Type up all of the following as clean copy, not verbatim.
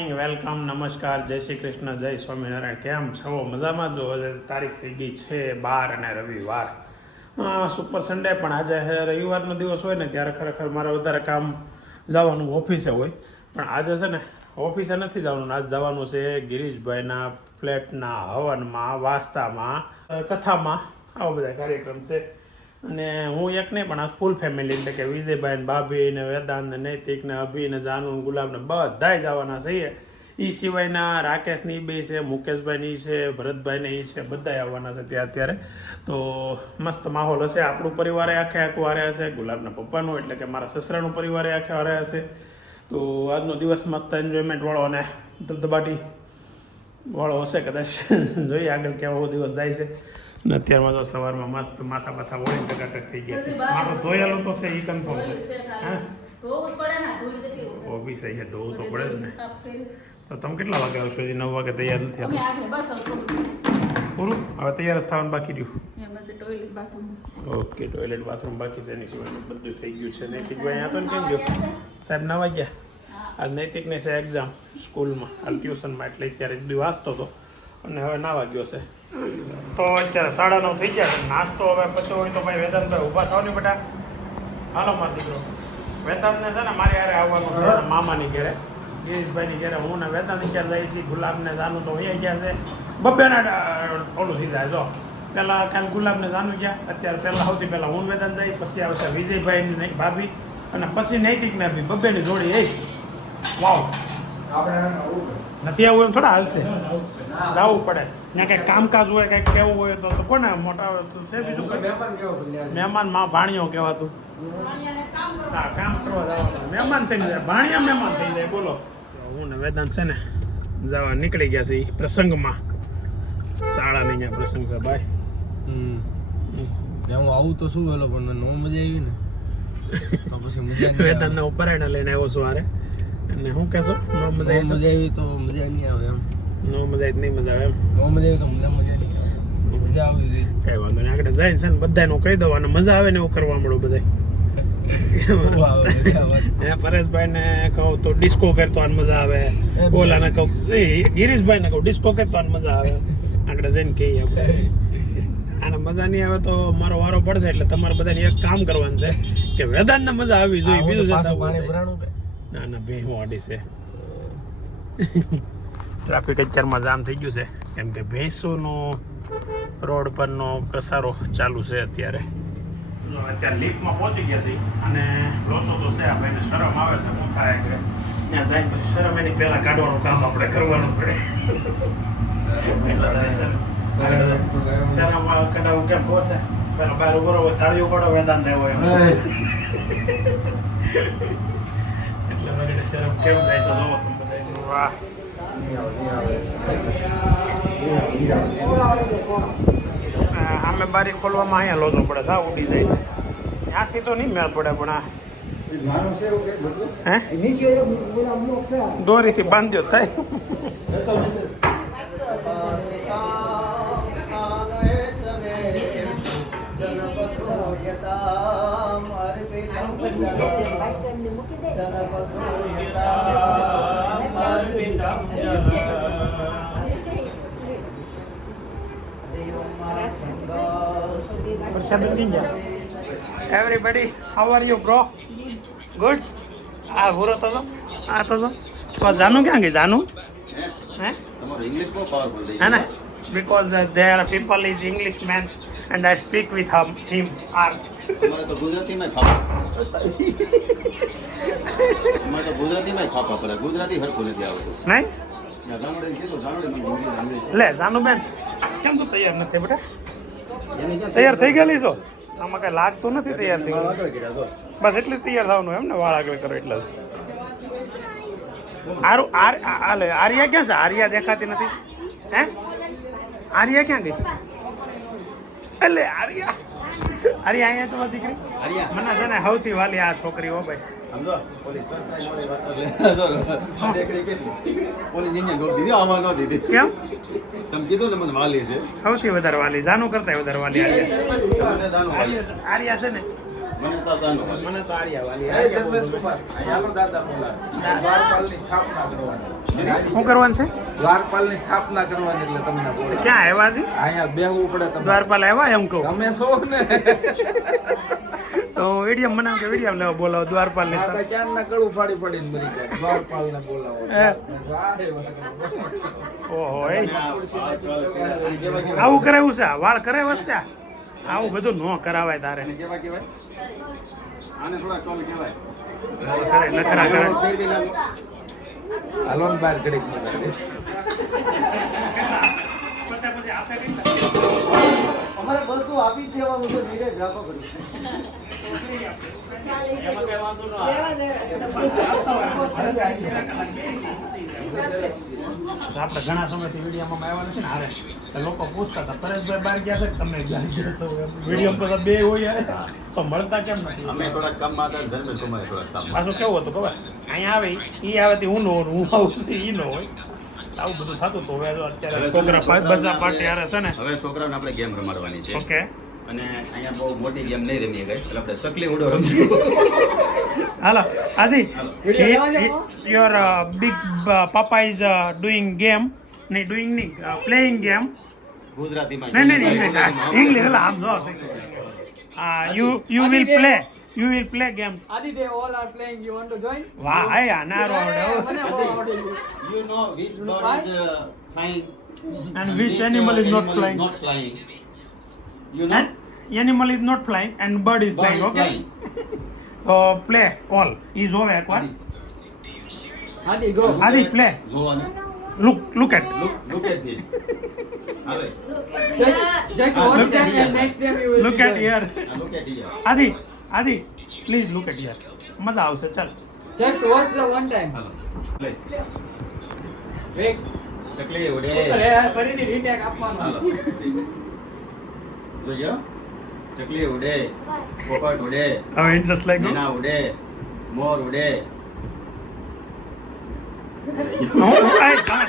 Morning, welcome, નમસ્કાર, જય શ્રી કૃષ્ણ, જય સ્વામિનારાયણ. કેમ છો? મજામાં જો. આજે તારીખ થઈ ગઈ છે 12 અને રવિવાર, સુપર સન્ડે. પણ આજે રવિવારનો દિવસ હોય ને ત્યારે ખરેખર મારે વધારે કામ જવાનું ઓફિસે હોય, પણ આજે છે ને ઓફિસે નથી જવાનું. આજ જવાનું છે ગિરીશભાઈના ફ્લેટના હવનમાં, વાસ્તામાં, કથામાં. આવા બધા કાર્યક્રમ છે. અને હું એક નહીં પણ આ ફૂલ ફેમિલી, એટલે કે વિજયભાઈ ને ભાભી ને વેદાંત ને નૈતિક ને અભી ને જાનુ ને ગુલાબ ને બધા જવાના છીએ. એ સિવાયના રાકેશની બે છે, મુકેશભાઈની છે, ભરતભાઈને એ છે, બધા આવવાના છે ત્યાં અત્યારે. તો મસ્ત માહોલ હશે. આપણું પરિવારે આખે આખું હારે હશે, ગુલાબના પપ્પાનું એટલે કે મારા સસરાનું પરિવારે આખે હારે હશે. તો આજનો દિવસ મસ્ત એન્જોયમેન્ટ વાળો અને ધબધબાટી વાળો હશે કદાચ. જોઈએ આગળ કેવો દિવસ જાય છે. ને અત્યારમાં તો સવારમાં મસ્ત માથા પાથા વળી ટકાટક થઈ ગયા છે. મારો ધોયેલો તો છે એ કન્ફર્મ છે. હા ઓફિસ છે, ધોવું તો પડે જ ને. તો તમે કેટલા વાગે આવશો? 9 વાગે તૈયાર નથી પૂરું? હવે તૈયાર જ થવાનું બાકી રહ્યું. ઓકે, ટોયલેટ બાથરૂમ બાકી છે, એની સિવાય બધું થઈ ગયું છે. નૈતિકભાઈ અહીંયા તો ને કેમ ગયો? સાહેબ નાવા ગયા. આજ નૈતિકને છે એક્ઝામ સ્કૂલમાં, હાલ ટ્યુશનમાં, એટલે અત્યારે બધું વાંચતો હતો અને હવે નાવા ગયો છે. તો અત્યારે 9:30 થઈ ગયા છે. નાસ્તો હવે પતો હોય તો ભાઈ વેદાંતભાઈ ઊભા થવાની બેટા. હાલો મારો દીકરો. વેદાંતને છે ને મારી હારે આવવાનું છે મામાની ઘેરે, ગિરીશભાઈની ઘેરે. હું ને વેદાંત ક્યાં જાય છે. ગુલાબને જાનું તો અહીંયા ગયા છે. બબ્બેના ઓલું થઈ જાય. જો પહેલાં કાલ ગુલાબને જાનું ગયા, અત્યારે પહેલાં સૌથી પહેલાં હું વેદાંત જાય, પછી આવશે વિજયભાઈની ભાભી અને પછી નૈતિકને બી બબ્બેની જોડી. એ વાવ, નથી આવું એમ થોડા હાલશે, જવું પડે. ત્યાં કંઈક કામકાજ હોય, કંઈક કેવું હોય તો કોને મોટા છે બીજું મહેમાન માં ભાણિયો કહેવાતું. હા, કામ કરવા જવાનું મહેમાન થઈ જાય, ભાણિયા મહેમાન થઈ જાય. બોલો, હું ને વેદાંત છે ને જવા નીકળી ગયા છે એ પ્રસંગમાં. શાળાની અહીંયા પ્રસંગ છે ભાઈ. હું આવું તો શું વેલો, પણ નો મજા આવી ને તો પછી મજા વેદાંતને ઉપરાયણ લઈને આવ્યો છું હારે. અને શું કહેશો? નો મજા આવી તો મજા નહીં આવે એમ. નો મજા નહીં મજા આવે એમ. નો મજા આવી તો મજા નહીં આવે. મજા આવી ગઈ, કઈ વાંધો નહીં. આગળ જાય છે ને બધાને કહી દઉં અને મજા આવે ને એવું કરવા મળો બધા. પરેશભાઈ ને કહું તો ડિસ્કો કરતો આને મજા આવે. ઓલાને કહું, ગિરીશભાઈ ને કહું ડિસ્કો કરતો આને મજા આવે. આગળ જઈને કહીએ આને મજા નહીં આવે તો મારો વારો પડશે. એટલે તમારે બધાને એક કામ કરવાનું છે કે વેદાંતને મજા આવી જોઈએ. બીજું ના ના ભાઈ હું અડી છે. ટ્રાફિક અત્યારમાં જામ થઈ ગયું છે કેમ કે ભેંસોનો રોડ પરનો કસારો ચાલુ છે અત્યારે. અત્યારે લિફ્ટમાં પહોંચી ગયા છે અને લોચો તો છે. આ ભાઈને શરમ આવે છે. શું થાય કે ત્યાં જાય પછી શરમ એની પહેલાં કાઢવાનું કામ આપણે કરવાનું પડે. શરમ કઢાવવું કેમ ખબર છે? પેલા બહાર ઉભો હોય, તાળીઓ પડો, વેદાંત આવ્યો એમ. એટલે મને શરમ કેમ થાય છે? જોવો તમે બધા. વાહ, આમે બારી ખોલવામાં અહીંયા લોચો પડે છે. ઉડી જાય છે ત્યાંથી તો નહીં મેળ પડે, પણ આ દોરીથી બાંધ્યો થાય. Everybody, how are you, bro? Good? આ ભૂરો તો આ તો જાનું ક્યાં ગઈ? જાનું હે હે ને? Because there people is English man and I speak with him. અમારે તો ગુજરાતીમાં ફાફા પડે. ગુજરાતી હરખું નથી આવતું. નહીં જાનુડે લે જાનુબેન, કેમ તું તૈયાર નથી બેટા? તૈયાર થઈ ગયેલી છો? આમાં કઈ લાગતું નથી તૈયાર થઈ ગયું. બસ એટલી જ તૈયાર થવાનું એમ ને? વાળ આગળ કરો એટલે જ. આર્યા ક્યાં છે? આર્યા દેખાતી નથી. હે, આર્યા ક્યાં ગઈ? એટલે આર્યા અહીંયા તો દીકરી મને છે ને સૌથી વાલી આ છોકરી હો ભાઈ. સમજો પોલીસ સરપ્રાઈઝ વાત એટલે દેખડી કેટલી પોલીસ ઇન્જિન રોડ દીધી, આમાં ન દીધી. કેમ? તમે કીધું ને મને વાલી છે. સૌથી વધારે વાલી, જાનું કરતા વધારે વાલી આર્યા. આર્યા છે ને મને તો દાનો વાલી. મને તો આર્યા વાલી એ ધર્મેશ કુમાર હાલો દાદા બોલા દ્વારપાલની સ્થાપના કરવાની શું કરવાનું છે દ્વારપાલની સ્થાપના કરવાની એટલે તમને બોલે ક્યાં આવ્યા છે અહીંયા બેહવું પડે તમારે દ્વારપાલ આવ્યા એમ કહું તમે છો ને તો વિડીયો બનાવ કે વિડીયો લેવા બોલાવો દ્વારપાલ ને આ તો ક્યાં ના કળું ફાડી ફાડીને મરી જાય દ્વારપાલને બોલાવો હે. વાહ ઓહો એ અને આ કેવા કેવા આવું કરાવ્યું છે વાળ કરાવ્યા છે ત્યાં? આવું બધું ન કરાવાય તારે આને કેવા કહેવાય? આને થોડા કમ કહેવાય. નખરા કરે હાલો ને બહાર ઘડીક અમારે બધું આપી જ દેવાનું છે ધીરે જ રાખો પડી. આપણે ઘણા સમયથી વિડીયોમાં આવ્યા નથી ને હારે તો લોકો પૂછતા હતા પરેશભાઈ બહાર ગયા છે કે તમે બહાર ગયા છો વિડીયો પર તો બે હોય યાર તો મળતા કેમ નથી અમે થોડા કામમાં હતા ધર્મેશ કુમારે થોડા કામમાં. પાછું કેવું હતું ખબર અહીંયા આવે ઈ આવે તે હું ન હોય હું આવું ઈ ન હોય આવું બધું થતું તો હવે અત્યારે છોકરા બધા પાર્ટી હારે છે ને હવે છોકરાઓને આપણે ગેમ રમાડવાની છે ઓકે અને અહીંયા બહુ મોટી ગેમ નહીં રમીએ ગઈ એટલે આપણે સકલી ઉડો રમીએ. hello Adi your big papa is doing game nahi doing nahi playing game ગુજરાતીમાં nahi English hala am no you will play game Adi, they all are playing. You want to join? wah ay anaro What about you? You know which bird is flying and which animal is not flying not flying. You know? and animal is not flying and bird is Bird flying is okay flying. so play all is over aqua Adi, go. Adi play જોવાને. look at Look at this. હવે Just Ah, watch look at them here. and next time you will look be at join. here look at here. Adi please look at here મજા આવશે ચાલ Just watch the one time. હાલો. લે. Wait. ચકલી ઉડે. ફરીથી retake આપવાનો. હાલો. જોજો. ચકલી ઉડે. પોપટ ઉડે. હવે ઇન્ટરેસ્ટ લાગ્યો મેના ઉડે. મોર ઉડે.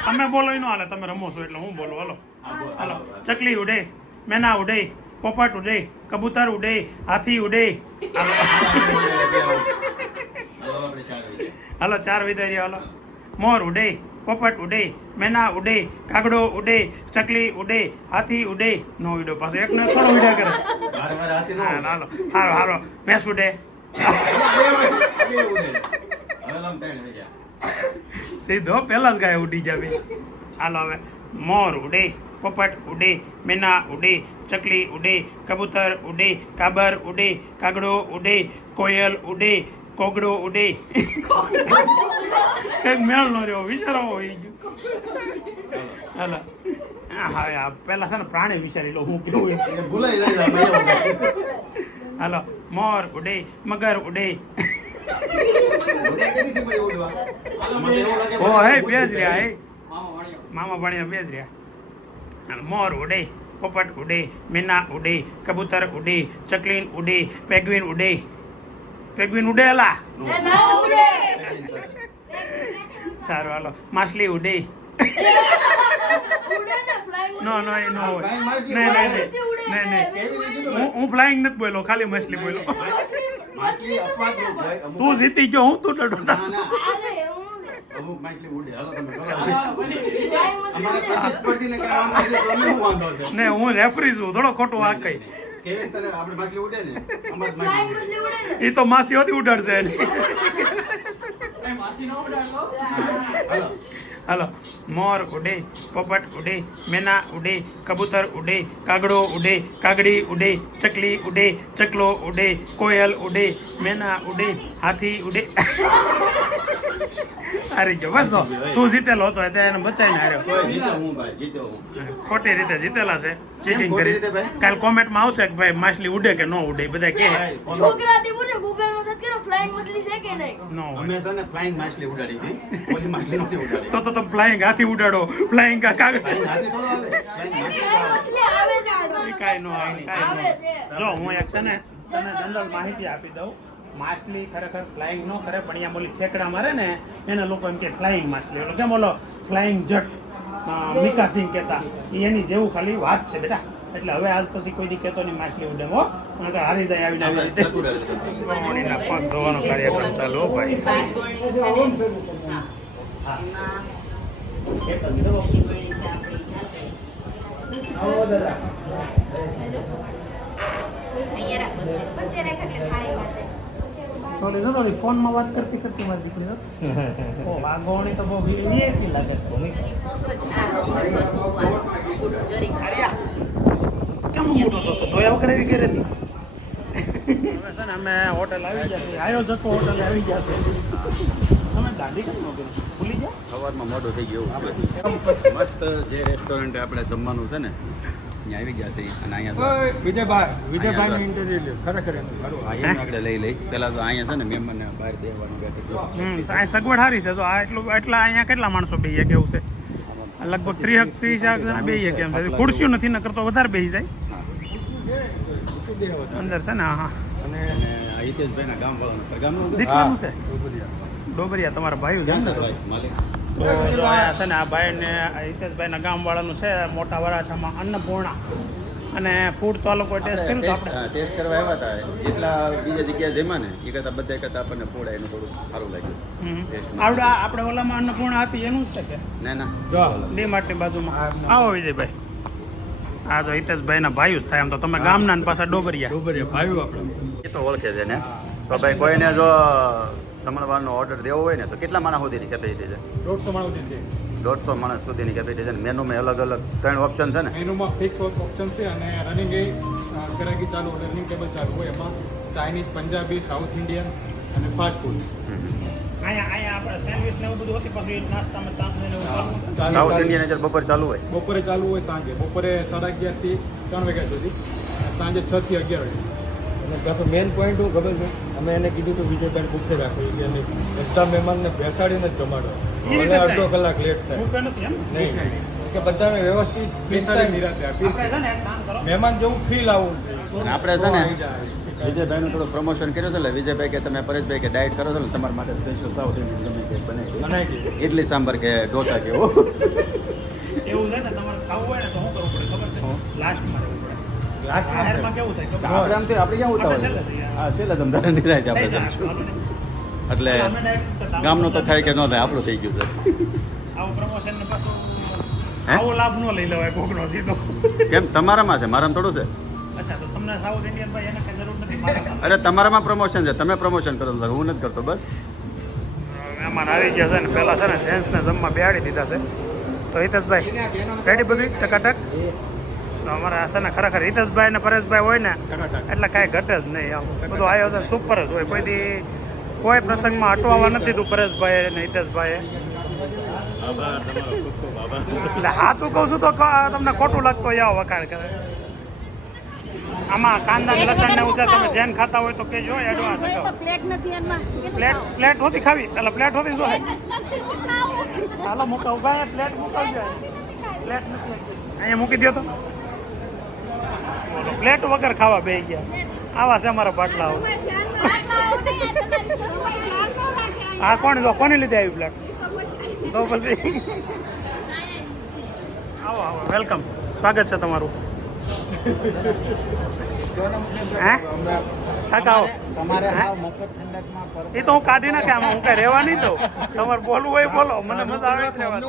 તમે બોલો એનો હાલે તમે રમો છો એટલે હું બોલું હાલો આ બોલ, હાલો હાલો. ચકલી ઉડે મેના ઉડે પોપટ ઉડે કબૂતર ઉડે હાથી ઉડે હાલો હાલો, આપણે ચાર વાગે. હાલો 4 વિદાય હાલો મોર ઉડે પોપટ ઉડે મેના ઉડે કાગડો ઉડે ચકલી ઉડે હાથી ઉડે નો ઉડ્યો પાછો એક ને થોડો ઉડ્યા કરે વારે વારે હાથી નો હા ઉડે. હાલો હાલો હાલો ભેંસ ઉડે બે ઉડે. હવે લમ ત્રણ વાગ્યા. સીધો પેલા જ ગાય ઉડી જાવે હાલો હવે મોર ઉડે પોપટ ઉડે મેના ઉડે ચકલી ઉડે કબૂતર ઉડે કાબર ઉડે કાગડો ઉડે કોયલ ઉડે કોગડો ઉડે કઈક મેળ નો રહ્યો વિચારો હોય ગયું હાલો હા આ પેલા છે ને પ્રાણી વિચારી લો હું કેવું એમ. એ ભૂલાઈ જાય છે, અમે એવું કરીએ. હાલો મોર ઉડે મગર ઉડે ઉડે કેદીથી પડી ઉડવા? મને એવું લાગે ઓ હે બેજ રહ્યા હે મામા વાળીઓ. મામા ભણ્યા બેજ રહ્યા હાલો, મોર ઉડે પોપટ ઉડે મેના ઉડે કબૂતર ઉડે ચકલીન ઉડે પેગ્વિન ઉડે પેગ્વિન ઉડે અલા સારું હાલો માછલી ઉડે નો નો એ નો હોય Flying માછલી નહીં ઉડે. નહીં નહીં નહીં કેવી રીતે ઉડે? હું ફ્લાઇંગ નથી બોલ્યો ખાલી માછલી બોલ્યો માછલી અપવાદ રૂપ હોય, અમુક તું જીતી ગયો હું તું ડડો ના, ના. અમુક માછલી ઉડે. હાલો તમે કરો. અમારા પ્રતિસ્પર્ધીને કઈ વાંધો નથી, તો અમને શું વાંધો છે? ને હું રેફરી છું થોડો ખોટું આ કઈ કેવી રીતે આપણે માછલી ઉડે ને અમારી માછલી ઉડે. એ તો માસીઓથી ઉડાડશે એની એ માસી નો ઉડાડો. હાલો. હાલો મોર ઉડે પોપટ ઉડે મેના ઉડે કબૂતર ઉડે કાગડો ઉડે કાગડી ઉડે ચકલી ઉડે ચકલો ઉડે કોયલ ઉડે મેના ઉડે હાથી ઉડે હારી ગયો બસ તો તું જીતેલો હતો એટલે એને બચાવીને હાર્યો કોઈ જીત્યો હું ભાઈ, જીત્યો હું. ખોટી રીતે જીતેલા છે ચીટિંગ ખોટી કરી રીતે ભાઈ? કાલ કોમેન્ટમાં આવશે કે ભાઈ માછલી ઉડે કે ન ઉડે બધા કે ભાઈ, ઓલો- છોકરાથી પૂછો ગૂગલમાં સર્ચ કરો ફ્લાઇંગ મછલી છે કે નહીં ન હોય અમે છે ને ફ્લાઇંગ માછલી ઉડાડી હતી, ઓલી માછલી નહોતી ઉડાડી. તો તમે ફ્લાઇંગ હાથી ઉડાડો ફ્લાઇંગ કાગડ ફ્લાઇંગ હાથી થોડો આવે. ફ્લાઇંગ માછલી ફ્લાઇંગ મછલી આવે છે એ કાંઈ ન આવે, કાંઈ ન આવે આવે. છે જો હું એક છે ને તમને જનરલ માહિતી આપી દઉં માછલી ખરેખર ફ્લાઇંગ ન કરે પણ અહીંયા બોલી ઠેકડા મારે ને એને લોકો એમ કે ફ્લાઇંગ માછલી ઓલો કેમ ઓલો ફ્લાઇંગ જટ મિકા સિંહ કહેતા એ એની જેવું ખાલી વાત છે બેટા એટલે હવે આજ પછી કોઈ દી કહેતો નહીં માછલી ઉડે હો કારણ કે હારી જાય આવીને આવી રીતે ગોળણીના પગ ધોવાનો કાર્યક્રમ ચાલુ હો ભાઈ 5 ગોળણી છે ને હા એમાં એ ગોળણી છે આપણી ચાલે આવો દાદા અહીંયા રાખો છે વચ્ચે રાખ એટલે ખાઈ પાસે તો થોડી ફોનમાં વાત કરતી મારી દીકરી ઓ આ ગોળણી તો બહુ ભીડી નહીં એટલી લાગે છે પગ જ આ અંગૂઠો જરી કેમ મોટો તો છે ધોયા વગર એવી કરેલી હવે છે ને અમે હોટલ આવી ગયા છે આયોજકો હોટલ આવી ગયા છે તમે દાદી કેમ ન કરી ભૂલી ગયા સવારમાં મોડું થઈ ગયું મસ્ત જે રેસ્ટોરન્ટ આપણે જમવાનું છે ને ત્યાં આવી ગયા છે અને અહીંયા વિજયભાઈ ઇન્ટરવ્યુ લ્યો ખરેખર એનું ખરું અહીંયા આગળ લઈ પેલા તો અહીંયા છે ને મહેમાનને બહાર બેસવાનું બેઠક આ સગવડ સારી છે તો આ એટલા અહીંયા કેટલા માણસો બેહીએ કેવું છે લગભગ 30 જણા બેહીએ કેમ છે ખુરશીઓ નથી ન કરતો વધારે બેસી જાય અંદર છે ને હા અને હિતેશભાઈના ગામવાળાનું ગામનું દીકરાનું છે ડોબરિયા તમારા ભાઈ છે ને માલિક તો જો આ છે ને આ ભાઈને હિતેશભાઈના ગામવાળાનું છે મોટા વરાછામાં અન્નપૂર્ણા અને ફૂડ તો આ લોકો ટેસ્ટ કર્યું તો આપણે ટેસ્ટ કરવા આવ્યા હતા જેટલા બીજા જગ્યાએ જમ્યા ને એ કરતાં બધા કરતાં આપણને ફૂડ એનું થોડું સારું લાગ્યું આવડે આપણે ઓલામાં અન્નપૂર્ણા હતી એનું જ છે કે ના ના ડી માર્ટની બાજુમાં આવો વિજયભાઈ આ તો હિતેશભાઈના ભાઈ જ થાય આમ તો તમે ગામના ને પાછા ડોબરિયા એ તો ઓળખે છે ને તો ભાઈ કોઈને જો જમણવારનો ઓર્ડર દેવો હોય ને તો કેટલા માણસ સુધીની કેપેસિટી છે 150 માણસ સુધી છે 150 માણસ સુધીની કેપેસિટી છે ને મેનુમાં અલગ અલગ 3 ઓપ્શન છે ને મેનુમાં ફિક્સ ઓપ્શન છે અને રનિંગ એ ગરાકી ચાલુ રનિંગ ટેબલ ચાલુ હોય એમાં ચાઇનીઝ પંજાબી સાઉથ ઇન્ડિયન અને ફાસ્ટ ફૂડ અહીંયા આપણે સેન્ડવિચ ને એવું બધું હતી પછી નાસ્તામાં તાપ ને એવું ચાલુ સાઉથ ઇન્ડિયન એટલે બપોર ચાલુ હોય બપોરે ચાલુ હોય સાંજે બપોરે 11:30 થી 3 વાગ્યા સુધી સાંજે 6 થી 11 વાગે અને મેઇન પોઈન્ટ હું ખબર છે અમે એને કીધું કે વિજયભાઈ ભૂખે રાખો કે એને બધા મહેમાનને બેસાડીને જ જમાડો ભલે અડધો કલાક લેટ થાય ભૂખ્યા નથી એમ નહીં કે બધાને વ્યવસ્થિત બેસાડી નિરાતે આપણે છે ને એક કામ કરો મહેમાન જેવું ફીલ આવવું અને આપણે છે ને વિજયભાઈનું થોડું પ્રમોશન કર્યું છે એટલે વિજયભાઈ કે તમે પરેશભાઈ કે ડાયટ કરો છો ને તમારા માટે સ્પેશિયલ સાઉથ ઇન્ડિયન ગમે તે બનાવી દીધું ઇડલી સાંભાર કે ઢોસા કે એવું એવું છે ને તમારે ખાવું હોય ને તો શું કરવું પડે ખબર છે લાસ્ટમાં રહેવું પડે જાહેરમાં કેવું થાય ખબર આપણે આમ આપણે ક્યાં ઉતાવળ આપણે છેલ્લે જઈએ. હા છેલ્લે તમે તારે નિરાજ આપણે જમશું એટલે ગામનું તો થાય કે ન થાય આપણું થઈ ગયું છે આવું પ્રમોશન ને પાછું હે? આવો લાભ ન લઈ લેવાય કોકનો સીધો કેમ તમારામાં છે મારામાં થોડું છે અચ્છા તો તમને સાઉથ ઇન્ડિયન ભાઈ એને કઈ જરૂર નથી મારા અરે તમારામાં પ્રમોશન છે તમે પ્રમોશન કરો છો હું નથી કરતો બસ મહેમાન આવી ગયા છે ને પહેલાં છે ને જેન્ટ્સને જમવા બેહાડી દીધા છે તો હિતેશભાઈ રેડી બધું ટકાટક તો અમારા છે ને ખરેખર હિતેશભાઈ ને પરેશભાઈ હોય ને એટલે કાંઈ ઘટે જ નહીં આમ બધું આયોજન સુપર જ હોય કોઈ પ્રસંગમાં અટવાવા નથી તું પરેશભાઈ ને હિતેશભાઈએ એટલે સાચું કહું છું તો તમને ખોટું લાગતું હોય આવો વખાણ કરે આમાં કાંદા ને લસણ ને ઉછા તમે જેન ખાતા હોય તો કેજો એડવાન્સ પ્લેટ નથી એમાં પ્લેટ હોતી ખાવી એટલે પ્લેટ હોતી જો હાલો મૂકા ઉભા પ્લેટ મૂકાવજો પ્લેટ નથી અહીંયા મૂકી દો તો બોલો પ્લેટ વગર ખાવા બેસી ગયા આવા છે અમારા પાટલાઓ આ કોણ જો કોને લીધે આવી પ્લેટ તો પછી આવો આવો વેલકમ સ્વાગત છે તમારું હે કાકા આવો એ તો હું કાઢી નાખે આમાં હું કઈ રહેવા નહીં દઉં તમારે બોલવું હોય બોલો મને મજા આવે જ રહેવા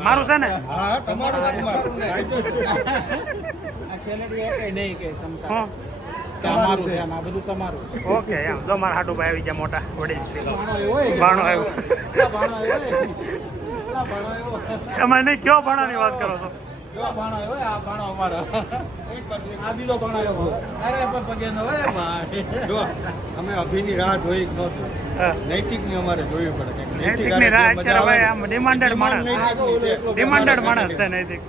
મારું છે ને હા તમારું હા તમારું છે આ બધું તમારું ઓકે એમ જો મારા હાટુ ભાઈ આવી ગયા મોટા વડીલ શ્રી ભાણો આવ્યો એમાં નહીં કયો ભાણાની વાત કરો છો અમે અભિની રાહ જોઈ હા. નૈતિક ની અમારે જોયું પડે કંઈક. નૈતિકની રાહ અત્યારે ભાઈ આમ ડિમાન્ડેડ માણસ ડિમાન્ડેડ માણસ છે નૈતિક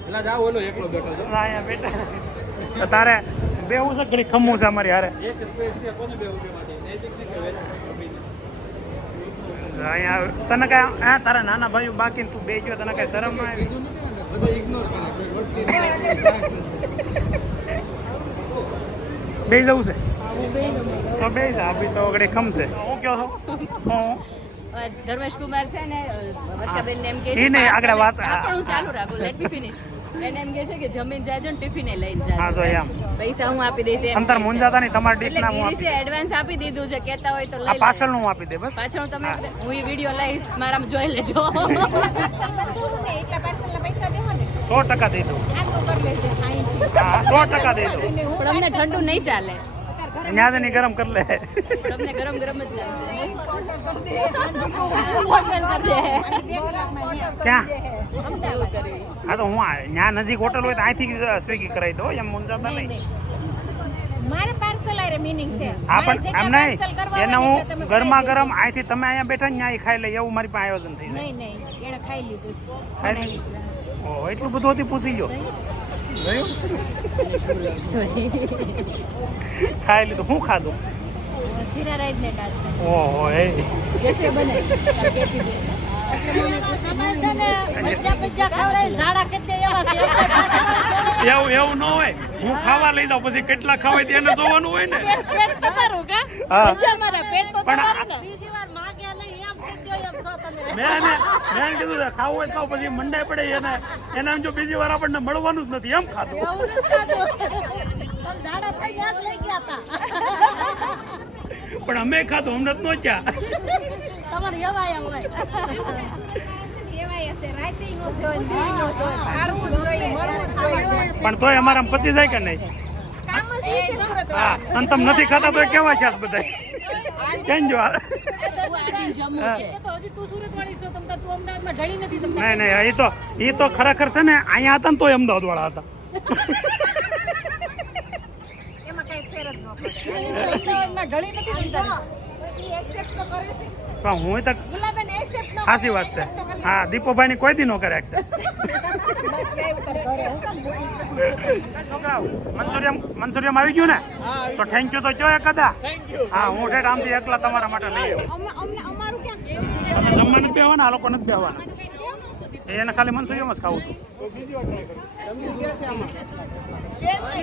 એટલે જાઓ ઓલો એકલો બેઠો છે અહીંયા બેઠા તો તારે બેવું છે ઘડી ખમવું છે અમારી હારે એક સ્પેસ છે કોને બેવું છે માટે નૈતિક ની કે અહીંયા તને કાંઈ હા તારા નાના ભાઈઓ બાકી તું બે ગયો તને કાંઈ શરમ ન આવી કીધું નથી ને બધા ઇગ્નોર કરે કોઈ ગોઠવી બે જવું છે તો બે જા અભી તો ઘડી ખમશે હું કયો છો હું ધર્મેશ કુમાર છે ને વર્ષાબેન એમ કે ઈ નહીં, આગળ વાત- હું ચાલુ રાખું લેટ મી ફિનિશ એને એમ કે છે કે જમીન જાજો ને ટિફિને લઈને જાજો હા, તો એમ. પૈસા હું આપી દઈશ એમ અંતર કહે છે. મૂંઝાતા નહીં, તમારી એટલે ડીશના હું આપી ગિરીશે એડવાન્સ આપી દીધું છે કહેતા હોય તો આ લઈ લે પાછળનું હું આપી દે બસ. પાછળ તમે હું એ વિડિયો લઈશ મારામાં જોઈ લેજો પાર્સલ બધું ને એટલા પાર્સલના પૈસા દેવો ને 100% દઈ દઉં. આ તો કરી લેશે ખાઈ હા 100% દઈ દઉં. પણ અમને ઠંડુ નહીં ચાલે ન્યા જ નહીં ગરમ કરી લે. પણ અમને ગરમ ગરમ જ ચાલશે ઓર્ડર કરી દે હોટલ કરી દે 2 લાખમાં ક્યાં? અમદાવાદ કરી હા તો હું ત્યાં નજીક હોટલ હોય તો અહીંથી સ્વિગી કરાવી દો, એમ મૂંઝાતા નહીં. મારે પાર્સલ આરે મીનિંગ છે હા મારે પણ જેટલા એમ નહીં, parcel કરવા એને હોય એટલા હું તમે ગરમા કરાવી ગરમ અહીંથી તમે અહીંયા બેઠા ને ત્યાં ખાઈ લે એવું મારી પાસે આયોજન થઈ જાય. નહીં એને ખાઈ લીધું છે. ખાઈ લીધું? ઓહો, એટલું બધું હતી પૂછી ગયો. ખાઈ લીધું. શું ખાધું? જીરા રાઈસ ને દાળ ઓહો એ કેશે બને એવું ન હોય. હું ખાવા લઈ જાઉં પછી કેટલા ખાવાય તે એને જોવાનું હોય ને. હા. પણ મેં કીધું છે, ખાવું હોય ખાવ, પછી મંડાઈ પડે એને એમ જો બીજી વાર આપણને મળવાનું જ નથી એમ ખાધું. પણ અમે ખાધું અમને જ ન ક્યાં. કેવાય હશે રાઈસ નો છે દી નો છે ખાડવું જોઈએ મળવું જોઈએ પણ તોય અમારા પચી જાય કે નહીં? કામ જ એ છે સુરત હા, અને તમે નથી ખાતા તો કેવા છે બધા? કેમ જો તું આદિન જમ્મુ છે નહીં નહીં, એ તો ખરેખર છે ને અહીંયા હતા ને તોય અમદાવાદ વાળા હતા. એમાં કઈ ફેર જ ન પડે ઈ એક્સેપ્ટ તો કરે છે પણ હું તો ગુલાબેન એક્સેપ્ટ ન સાચી વાત છે. હા, દીપોભાઈ ની કોઈ દી નો કરે છે. છોકરાઓ મનસુરિયમ આવી ગયું ને તો થેન્ક યુ તો કયો એકાદા. હા, હું ઠેઠ આમથી એકલા તમારા માટે લઈ આવ્યો. અમારું ક્યાં તમે જમવા નથી બેહવાના, આ લોકો નથી બેહવાના. એને ખાલી મનસુરિયમ જ ખાવું હતું.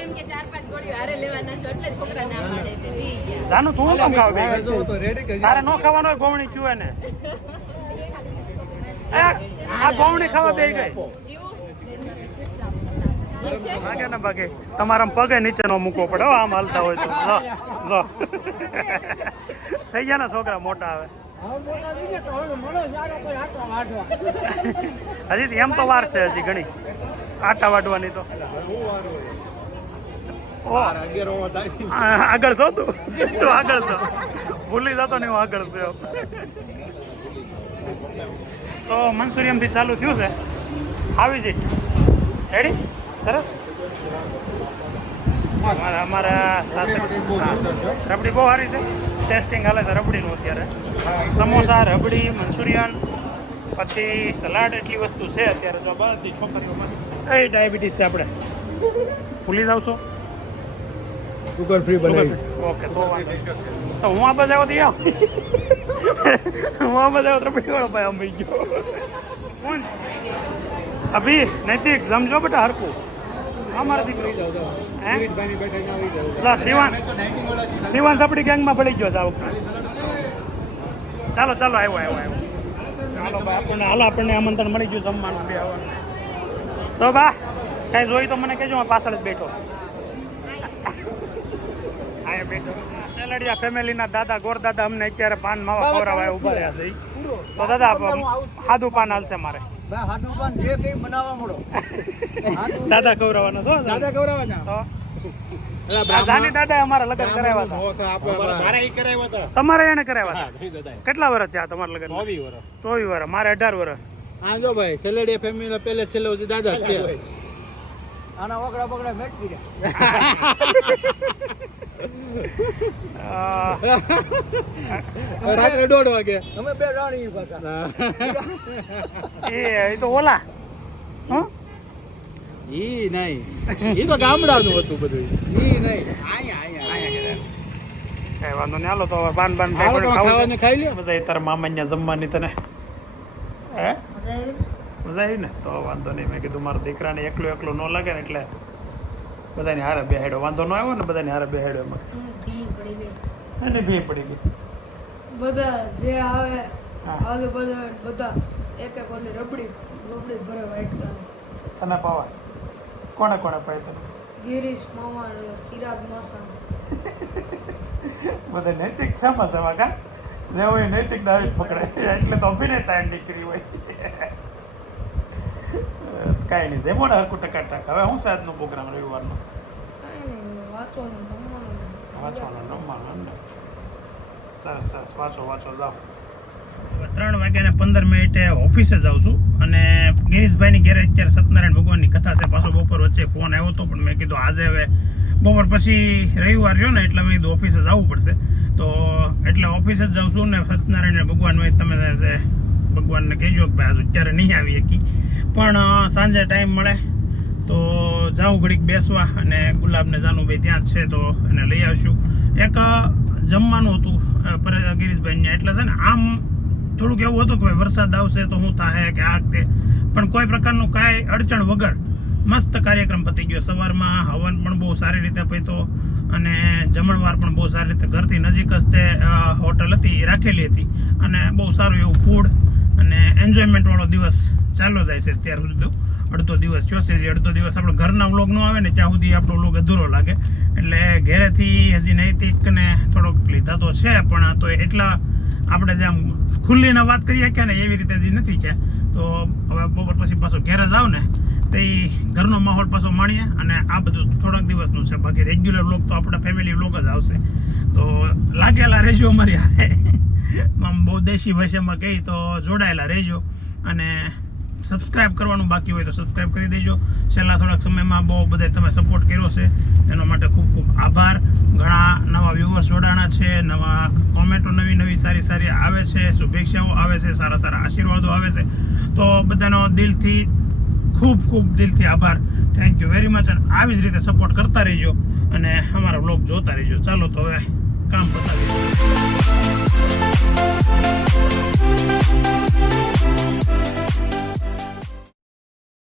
એમ કે 4-5 ગોળીઓ હારે લેવાના છે એટલે છોકરા ના પાડે છે દી ગયા જાનું તું કેમ ખાવ બે? તો રેડી કરી તારે નો ખાવાનો હોય ગોવણી ચૂએ ને. આ ગોવણી ખાવા બે ગઈ. ભાગે ને ભાગે તમારા પગે નીચે નો મૂકવો પડે હો, આમ હાલતા હોય તો. લો થઈ ગયા ને છોકરા મોટા હવે. હજી એમ તો વાર છે હજી ઘણી આટા વાટવાની તો. આગળ છો તું આગળ છો, ભૂલી જતો ને હું આગળ છું. તો મનસુરિયમ થી ચાલુ થયું છે. આવી જઈ રેડી સરસ. અમારા સાથે રબડી બહુ સારી છે, ટેસ્ટિંગ હાલે છે રબડીનું અત્યારે. સમોસા, રબડી, મંચુરિયન, પછી સલાડ, એટલી વસ્તુ છે અત્યારે. તો બધી છોકરીઓ મસ્ત. એ ડાયાબિટીસ છે આપણે ભૂલી જાવ છો? સુગર ફ્રી બનાવી. ઓકે તો વાંધો નહીં. તો હું આ બધા આવ્યો હું આ બધા આવ્યો રબડી વાળો ભાઈ આમ ગયો. કોણ અભી નૈતિક સમજો બેટા હરકું અમારા દીકરી. હે શિવાંશ આપણી ગેંગમાં પડી ગયો છે આ વખતે. ચાલો આવ્યો ચાલો ભાઈ આપણને આમંત્રણ મળી ગયું જમવાનું બે આવવાનું. તો બા કાંઈ જોઈ તો મને કહેજો, પાછળ જ બેઠો. અહીંયા બેઠો સેલડિયા ફેમિલીના દાદા ગોર દાદા અમને અત્યારે પાન માવા ખવડાવવા ઉભા રહ્યા છે. તો દાદા સાદું પાન હાલશે મારે. દાદા ખવડાવવાના છો? દાદા ગૌરવાના તો જાની દાદા અમારા લગ્ન કરાવ્યા હતા. તમારે એને કરાવ્યા હતા? કેટલા વર્ષ થયા તમારા લગ્ન? 24 વર્ષ. મારે 18 વર્ષ. હા જો ભાઈ સેલેડિયા ફેમિલી પહેલે છેલ્લે સુધી દાદા જ છે. આના વગડા બગડા મેટકી રાત્રે 1:30 વાગે અમે બે રાણી પાછા. એ તો ઓલા હો ઈ નહીં, ઈ તો ગામડાનું હતું બધું. ઈ નહીં, અહીંયા કઈ વાંધો નહીં. હાલો તો હવે બાન ખાવાનું ખાઈ લ્યો. બધા તારા મામાને જમવાની તને હે મજા આવી ને? તો વાંધો નહીં. મેં કીધું મારા દીકરાને એકલો ન લાગે ને એટલે બધાની હારે બેહાડ્યો. વાંધો ન આવ્યો ને બધાની હારે બેહાડ્યો એમાં. એને ભી પડી ગઈ. બધા જે આવે હા. બધા એક એક ઓલી રબડી ભરે વાટકાની. તને પાવા કોણે પાય તને ગિરીશ મામા ચિરાગ માસા. બધા નૈતિક ફેમસ હવા કા જે હોય નૈતિક દાવી પકડાય એટલે તો અભિનેતા દીકરી હોય કાંઈ નહીં જેમો ને હરકું ટકા હવે હું સાજનો પ્રોગ્રામ રવિવારનો કાંઈ નહીં વાંચવાનું ભણવાનું. વાંચવાનો રમવાનો ને સરસ વાંચો જાઓ 3:15 ઓફિસે જાઉં છું અને ગિરીશભાઈની ઘેરે અત્યારે સત્યનારાયણ ભગવાનની કથા છે. પાછો બપોર વચ્ચે ફોન આવ્યો હતો પણ મેં કીધું આજે હવે બપોર પછી રવિવાર રહ્યો ને એટલે મેં કીધું ઓફિસે જવું પડશે તો એટલે ઓફિસે જ જાઉં છું ને સત્યનારાયણ ભગવાન હોય તમે ભગવાનને કહેજો કે ભાઈ અત્યારે નહીં આવી શકી પણ સાંજે ટાઈમ મળે તો જાઉં ઘડીક બેસવા અને ગુલાબને જાનુભાઈ ત્યાં જ છે તો એને લઈ આવશું. એક જમવાનું હતું ગિરીશભાઈને એટલે છે ને આમ થોડુંક એવું હતું કે ભાઈ વરસાદ આવશે તો શું થાય કે આ તે પણ કોઈ પ્રકારનું કાંઈ અડચણ વગર મસ્ત કાર્યક્રમ પતી ગયો. સવારમાં હવન પણ બહુ સારી રીતે પત્યો અને જમણવાર પણ બહુ સારી રીતે ઘરથી નજીક જ તે હોટલ હતી રાખેલી હતી અને બહુ સારું એવું ફૂડ અને એન્જોયમેન્ટવાળો દિવસ ચાલ્યો જાય છે અત્યાર સુધી. અડધો દિવસ થયો છે જે અડધો દિવસ આપણો ઘરના વ્લોગ ન આવે ને ત્યાં સુધી આપણો વ્લોગ અધૂરો લાગે એટલે ઘરેથી હજી નૈતિકને થોડોક લીધા તો છે પણ તો એટલા આપણે જેમ ખુલ્લીને વાત કરી શકીએ ને એવી રીતે હજી નથી છે. તો હવે બપોર પછી પાછો ઘેરે જાવ ને તે ઘરનો માહોલ પાછો માણીએ અને આ બધું થોડાક દિવસનું છે. બાકી રેગ્યુલર વ્લોગ તો આપણા ફેમિલી વ્લોગ જ આવશે તો લાગેલા રહેજો અમારી હારે આમ બહુ દેશી ભાષામાં કહી તો જોડાયેલા રહેજો અને સબસ્ક્રાઇબ કરવાનું બાકી હોય તો સબસ્ક્રાઇબ કરી દેજો. છેલ્લા થોડાક સમયમાં બહુ બધા તમે સપોર્ટ કર્યો છે એનો માટે ખૂબ ખૂબ આભાર. ઘણા નવા વ્યુઅર્સ જોડાણા છે, નવા કોમેન્ટો નવી સારી આવે છે, શુભેચ્છાઓ આવે છે, સારા આશીર્વાદો આવે છે તો બધાનો દિલથી ખૂબ દિલથી આભાર. થેન્ક યુ વેરી મચ અને આવી જ રીતે સપોર્ટ કરતા રહેજો અને અમારા વ્લોગ જોતા રહેજો. ચાલો તો હવે કામ પતાવીએ.